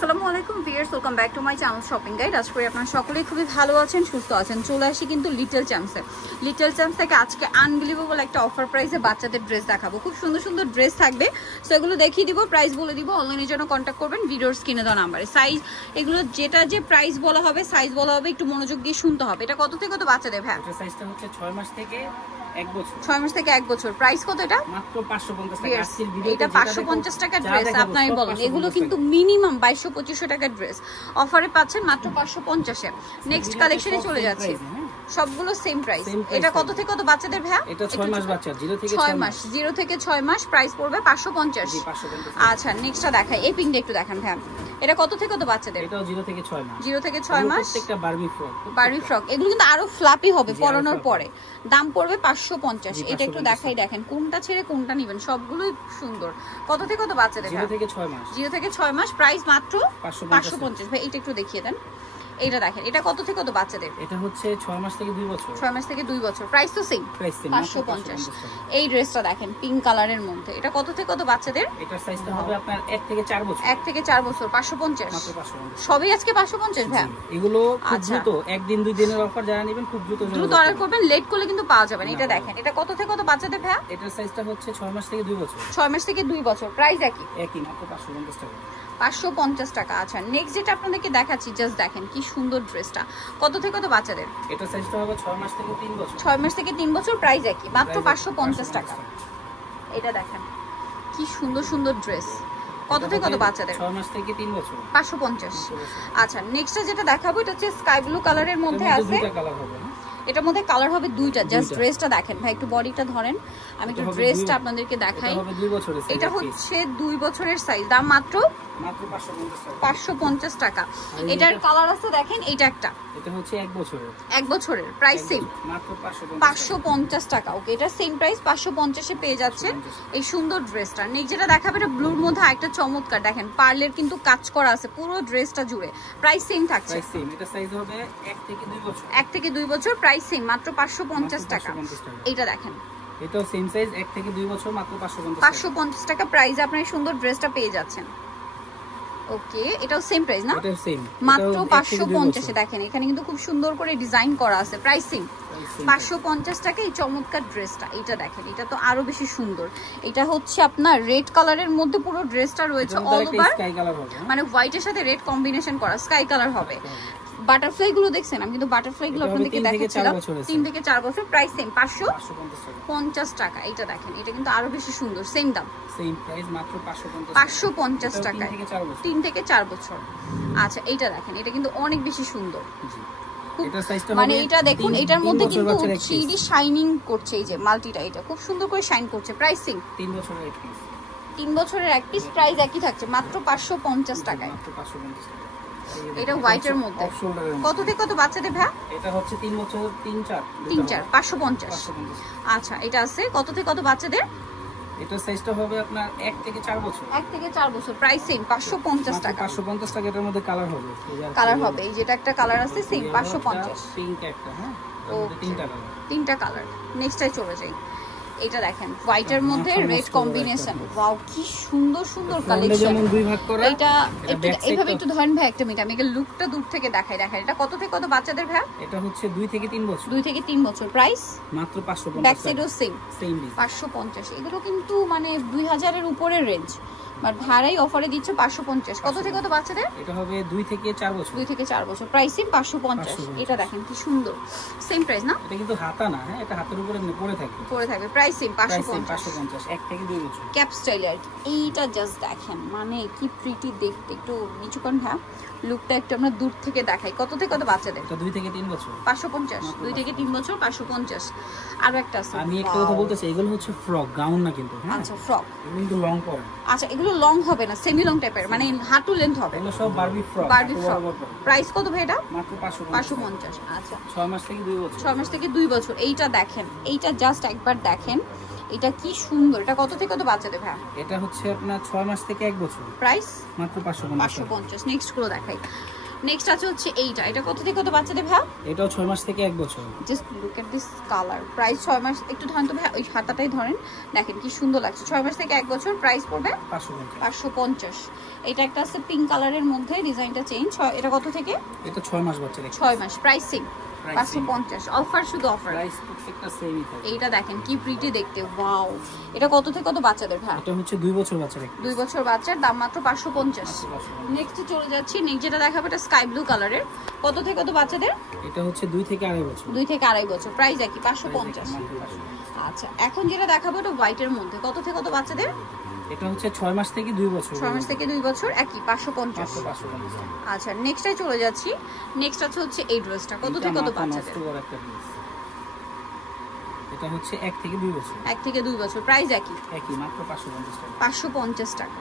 আসসালামু আলাইকুম viewers, welcome back to my channel shopping guide. আজ করে আপনারা সকলেই খুবই ভালো আছেন, সুস্থ আছেন। চলে আসি কিন্তু লিটল চ্যাম্পসে। লিটল চ্যাম্পস থেকে আজকে আনবিলিভেবল একটা অফার প্রাইসে বাচ্চাদের ড্রেস দেখাবো। খুব সুন্দর সুন্দর ড্রেস থাকবে, সো এগুলো দেখিয়ে দিব, প্রাইস বলে দিব। অনলাইনের জন্য কন্ট্যাক্ট করবেন ভিডিওর স্ক্রিনে দেওয়া নাম্বারে। সাইজ এগুলো যেটা যে প্রাইস বলা হবে, সাইজ বলা হবে, একটু মনোযোগ দিয়ে শুনতে হবে। এটা কত থেকে কত বাচ্চাদের? ভাই এটা সাইজটা হচ্ছে 6 মাস থেকে 1 বছর। 6 মাস থেকে 1 বছর। প্রাইস কত এটা? মাত্র 550 টাকা। আজকের ভিডিওতে এটা 550 টাকার ড্রেস আপনারাই বলেন। এগুলো কিন্তু মিনিমাম 2200-2500 টাকার ড্রেস অফারে পাচ্ছেন মাত্র 550 এ। নেক্সট কালেকশনে চলে যাচ্ছে, সবগুলো সেম প্রাইস। এটা কত থেকে কত বাচ্চাদের? ভাই এটা 6 মাস বাচ্চা, 0 থেকে 6 মাস, 0 থেকে 6 মাস। প্রাইস পড়বে 550। জি 550। আচ্ছা, নেক্সটটা দেখাই। এই পিঙ্কটা একটু দেখান ভাই। এটা কত থেকে কত বাচ্চাদের? এটাও 0 থেকে 6 মাস। 0 থেকে 6 মাস। প্রত্যেকটা বারবি ফ্রক। বারবি ফ্রক এগুলো কিন্তু আরো ফ্লাপি হবে পরানোর পরে। দাম পড়বে 550। এটা একটু দেখাই, দেখেন কোনটা ছেড়ে কোনটা নেবেন, সবগুলোই সুন্দর। কত থেকে কত বাচ্চাদের? 0 থেকে 6 মাস। 0 থেকে 6 মাস। প্রাইস মাত্র 550। ভাই এটা একটু দেখিয়ে দেন। এটা দেখেন, এটা কত থেকে কত বাচ্চাদের? এটা হচ্ছে 6 মাস থেকে 2 বছর। 6 মাস থেকে 2 বছর। প্রাইস তো সেম, 550। এই ড্রেসটা দেখেন পিঙ্ক কালারের মধ্যে, এটা কত থেকে কত বাচ্চাদের? এটার সাইজটা হবে আপনার 1 থেকে 4 বছর। 1 থেকে 4 বছর। 550 মাত্র 550। সবই আজকে 550 ভাই। এগুলো খুব দ্রুত, একদিন দুই দিনের অফার, যারা নেবেন খুব দ্রুত অর্ডার করবেন, লেট করলে কিন্তু পাওয়া যাবে না। এটা দেখেন, এটা কত থেকে কত বাচ্চাদের ভাই? এটার সাইজটা হচ্ছে 6 মাস থেকে 2 বছর। 6 মাস থেকে 2 বছর। প্রাইস একই মাত্র 550 টাকা। 550 টাকা। আচ্ছা, নেক্সট যেটা আপনাদেরকে দেখাচ্ছি, জাস্ট দেখেন কি সুন্দর ড্রেসটা। কত থেকে কত বাচ্চাদের? এটা সাইজটা হবে 6 মাস থেকে 3 বছর। 6 মাস থেকে 3 বছর। প্রাইস একই, মাত্র 550 টাকা। এটা দেখেন কি সুন্দর সুন্দর ড্রেস। কত থেকে কত বাচ্চাদের? 6 মাস থেকে 3 বছর। 550। আচ্ছা, নেক্সটটা যেটা দেখাবো, এটা হচ্ছে স্কাই ব্লু কালারের মধ্যে আছে। দুটো কালার হবে না, এটার মধ্যে কালার হবে দুইটা। জাস্ট ড্রেসটা দেখেন ভাই, একটু বডিটা ধরেন, আমি একটু ড্রেসটা আপনাদেরকে দেখাই। এটা হচ্ছে 2 বছরের সাইজ। দাম মাত্র 550 টাকা। এটার কালার আছে দেখেন, এইটা একটা, এটা হচ্ছে 1 বছরের। 1 বছরের। প্রাইস সেম, মাত্র 550 টাকা। ওকে, এটা সেম প্রাইস, 550 এ পেয়ে যাচ্ছেন এই সুন্দর ড্রেসটা। নেক্সট যেটা দেখাবে, এটা ব্লুর মধ্যে একটা চমৎকার, দেখেন পার্লের কিন্তু কাজ করা আছে পুরো ড্রেসটা জুড়ে। প্রাইস সেম থাকছে। Price same. এটা সাইজ হবে 1 থেকে 2 বছর। 1 থেকে 2 বছর। প্রাইস সেম, মাত্র 550 টাকা। এটা দেখেন, এটাও সেম সাইজ, 1 থেকে 2 বছর, মাত্র 550 টাকা। প্রাইস আপনারা সুন্দর ড্রেসটা পেয়ে যাচ্ছেন। ওকে, এটাও সেম প্রাইস না? এটাও সেম, মাত্র 550 এ। দেখেন এখানে কিন্তু খুব সুন্দর করে ডিজাইন করা আছে। প্রাইস সেম, 550 টাকা। এই চমৎকার ড্রেসটা, এটা দেখেন, এটা তো আরো বেশি সুন্দর। এটা হচ্ছে আপনার রেড কালারের মধ্যে পুরো ড্রেসটা রয়েছে অল ওভার, স্কাই কালার হবে, মানে হোয়াইটের সাথে রেড কম্বিনেশন করা স্কাই কালার হবে। বাটারফ্লাই গুলো দেখছেন, আমি কিন্তু বাটারফ্লাই গুলো আপনাদেরকে দেখাচ্ছিলাম। 3 থেকে 4 বছর। প্রাইস সেম, 550 টাকা। এটা দেখেন, এটা কিন্তু আরো বেশি সুন্দর। সেম দাম, সেম প্রাইস, মাত্র 550 টাকা। 3 থেকে 4 বছর। আচ্ছা, এইটা দেখেন, এটা কিন্তু অনেক বেশি সুন্দর। এটা সাইজটা মানে এটা দেখুন, এটার মধ্যে কিন্তু 3D শাইনিং করছে। এই যে মাল্টিটা, এটা খুব সুন্দর করে শাইন করছে। প্রাইস সেম, 3 বছরের এক পিস। 3 বছরের এক পিস। প্রাইস একই থাকছে, মাত্র 550 টাকায়। মাত্র 550 টাকা। এটা হোয়াইটের মধ্যে। কত থেকে কত বাচ্চাদের ভাই? এটা হচ্ছে 3 বছর 3-4 550। আচ্ছা, এটা আছে কত থেকে কত বাচ্চাদের? এটা সাইজটা হবে আপনার 1 থেকে 4 বছর। 1 থেকে 4 বছর। প্রাইস সেম, 550 টাকা। 550 টাকা। এটার মধ্যে কালার হবে, কালার হবে, এই যেটা একটা কালার আছে সেম 550। পিঙ্ক একটা, হ্যাঁ, তিনটা কালার। নেক্সটটাই চলে যাই। এটা দেখেন হোয়াইটের মধ্যে রেড কম্বিনেশন। ওয়াও, কি সুন্দর সুন্দর কালেকশন। যেমন দুই ভাগ করা। এটা এইভাবে একটু ধরেন ভাই, একটা মিনিট আমি এর লুকটা দূর থেকে দেখাই। দেখেন এটা কত থেকে কত বাচ্চাদের ভাই? এটা হচ্ছে 2 থেকে 3 বছর। 2 থেকে 3 বছর। প্রাইস মাত্র 550। ব্যাক সাইডও সেম 550। এগুলো কিন্তু মানে 2000 এর উপরের রেঞ্জ, বাট ভাড়াই অফারে দিচ্ছে 550। কত থেকে কত বাচ্চাদের? এটা হবে 2 থেকে 4 বছর। 2 থেকে 4 বছর। Price same, 550। এটা দেখেন কি সুন্দর, সেম প্রাইস না? এটা কিন্তু হাতা না, হ্যাঁ, এটা হাতের উপরে পড়ে থাকবে। Price same, 550। 1 থেকে 2 বছর। ক্যাপ স্টাইল আর কি। এইটা জাস্ট দেখেন, মানে কি প্রিটি দেখতে। একটু নিচু কোন ভাই, লুকটা একটু আমরা দূর থেকে দেখাই। কত থেকে কত বাচ্চাদের? এটা 2 থেকে 3 বছর। 550। 2 থেকে 3 বছর, 550। আর একটা আছে, আমি একটা কথা বলতেছি, এগুলো হচ্ছে ফ্রক, গাউন না কিন্তু, হ্যাঁ। আচ্ছা, ফ্রক। এগুলো কিন্তু লং পরে। আচ্ছা, এগুলো লং হবে না, সেমি লং টাইপের, মানে হাঁটু লেন্থ হবে। এগুলো সব বারবি ফ্রক। প্রাইস কত ভাই এটা? মাত্র 550। আচ্ছা, 6 মাস থেকে 2 বছর। 6 মাস থেকে 2 বছর। এইটা দেখেন, এইটা জাস্ট একবার দেখেন, এটা কি সুন্দর। এটা কত থেকে কত বাচ্চাদের ভাই? এটা হচ্ছে আপনার 6 মাস থেকে 1 বছর। প্রাইস মাত্র 550। নেক্সট গুলো দেখাই। নেক্সট আছে হচ্ছে এইটা, এটা কত থেকে কত বাচ্চাদের ভাইয়া? এটাও 6 মাস থেকে 1 বছর। Just look at this colour, price 6 মাস, একটু ধরেন তো ভাইয়া ওই হাতাটাই ধরেন, দেখেন কি সুন্দর লাগছে। 6 মাস থেকে 1 বছর, প্রাইস পড়বে 550। এটা একটা আছে পিঙ্ক কালারের মধ্যে, ডিজাইনটা চেঞ্জ। এটা কত থেকে? এটা 6 মাস বাচ্চা, 6 মাস, প্রাইস সেম 550। অফার, শুধু অফার। প্রাইস প্রত্যেকটা সেমই থাকে। এইটা দেখেন কি প্রিটি দেখতে, ওয়াও। এটা কত থেকে কত বাচ্চাদের ভাই? এটা হচ্ছে 2 বছর বাচ্চার। 2 বছর বাচ্চার, দাম মাত্র 550। নেক্সট চলে যাচ্ছি, নেক্সট যেটা দেখাবো এটা স্কাই ব্লু কালারের, কত থেকে কত বাচ্চাদের? এটা হচ্ছে 2 থেকে 2.5 বছর। 2 থেকে 2.5 বছর, প্রাইস একই 550। আচ্ছা, এখন যেটা দেখাবো এটা হোয়াইটের মধ্যে, কত থেকে কত বাচ্চাদের? এটা হচ্ছে 6 মাস থেকে 2 বছর। 6 মাস থেকে 2 বছর, একই 550। আচ্ছা, নেক্সটে চলে যাচ্ছি। নেক্সট আছে হচ্ছে এই ড্রেসটা, কত থেকে কত বাচ্চাদের? এটা হচ্ছে 1 থেকে 2 বছর। 1 থেকে 2 বছর, প্রাইস একই মাত্র 550 টাকা। 550 টাকা।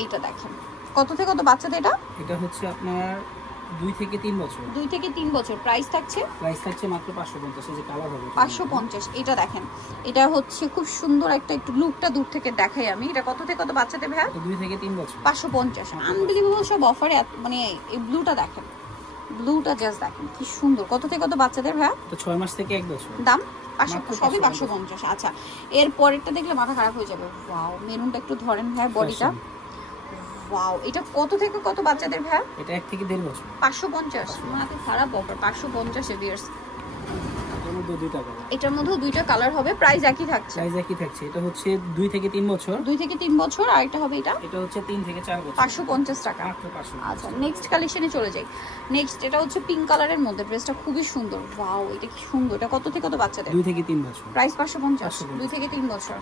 এইটা দেখেন কত থেকে কত বাচ্চাদের? এটা হচ্ছে আপনার 2 থেকে 3 বছর। 2 থেকে 3 বছর, প্রাইস থাকছে মাত্র 550। এই যে কালার হবে 550। এটা দেখেন, এটা হচ্ছে খুব সুন্দর একটা, একটু লুকটা দূর থেকে দেখাই আমি। এটা কত থেকে কত বাচ্চাদের ভাই? 2 থেকে 3 বছর। 550। আনবিলিভেবল সব অফারে, মানে এই ব্লুটা দেখেন, ব্লুটা জাস্ট দেখেন কি সুন্দর। কত থেকে কত বাচ্চাদের ভাই? এটা 6 মাস থেকে 1 বছর। দাম 500, সবই 550। আচ্ছা, এর পরেরটা দেখলে মাথা খারাপ হয়ে যাবে। ওয়াও, মেরুনটা একটু ধরেন ভাই, বডিটা ওয়াও। এটা কত থেকে কত বাচ্চাদের ভাই? এটা 1 থেকে 1.5 বছর। 550। মাথা খারাপ অফার, 550 এভিয়ার্স। এটার মধ্যে 2টা কালার। এটার মধ্যেও 2টা কালার হবে, প্রাইস একই থাকছে। এটা হচ্ছে 2 থেকে 3 বছর। 2 থেকে 3 বছর, আর এটা হবে এটা হচ্ছে 3 থেকে 4 বছর। 550 টাকা। আচ্ছা, নেক্সট কালেকশনে চলে যাই। নেক্সট এটা হচ্ছে পিঙ্ক কালারের মধ্যে, ড্রেসটা খুবই সুন্দর। ওয়াও, এটা কি সুন্দর। এটা কত থেকে কত বাচ্চাদের? 2 থেকে 3 বছর। প্রাইস 550। 2 থেকে 3 বছর।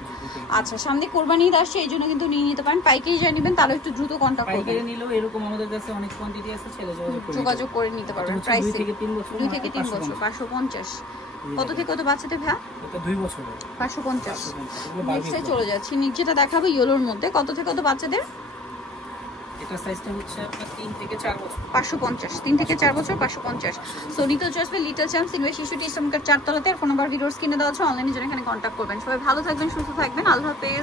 আচ্ছা, সামনে কোরবানি ঈদ আসছে, এই জন্য কিন্তু নিয়ে নিতে পারেন। পাইকারি যা নেবেন তাহলে একটু দ্রুত কন্টাক্ট করবেন। পাইকারি নিলেও এরকম আমাদের কাছে অনেক কোয়ান্টিটি আছে, যোগাযোগ করে নিতে পারবেন। প্রাইস 2 থেকে 3 বছর। 2 থেকে 3 বছর, 550। কত থেকে কত বাচ্চাদের ভাই? এটা 2 বছর, 550। নেক্সটে চলে যাচ্ছি, নিচেটা দেখাবো ইয়েলোর মধ্যে, কত থেকে কত বাচ্চাদের? এটা সাইজটা হচ্ছে আপনার 3 থেকে 4 বছর। 550। 3 থেকে 4 বছর, 550। সো নিতে চলে লিটল চ্যাম্পস ইনভেস্ট শিশুটি ইসলামকার 4 তলাতে। ফোন নাম্বার ভিডিওস কিনে দেওয়া আছে, অনলাইনে জন্য এখানে কন্ট্যাক্ট করবেন। সবাই ভালো থাকবেন, সুস্থ থাকবেন, আল্লাহ হাফেজ।